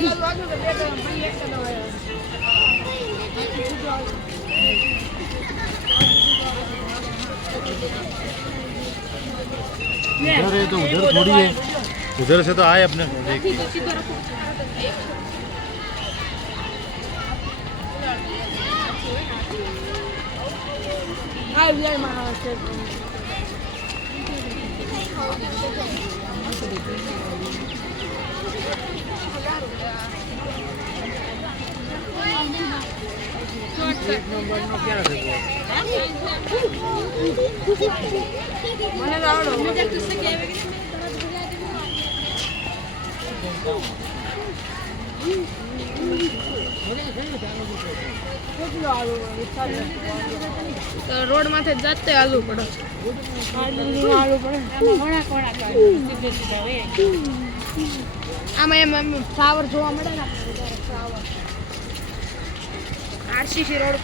उधर है तो उधर थोड़ी है, उधर से तो आए अपने देख। रोड माथे जाते आलू पड़ो आम एम फ्लावर જોવા મળે ને ફ્લાવર આરસીસી રોડ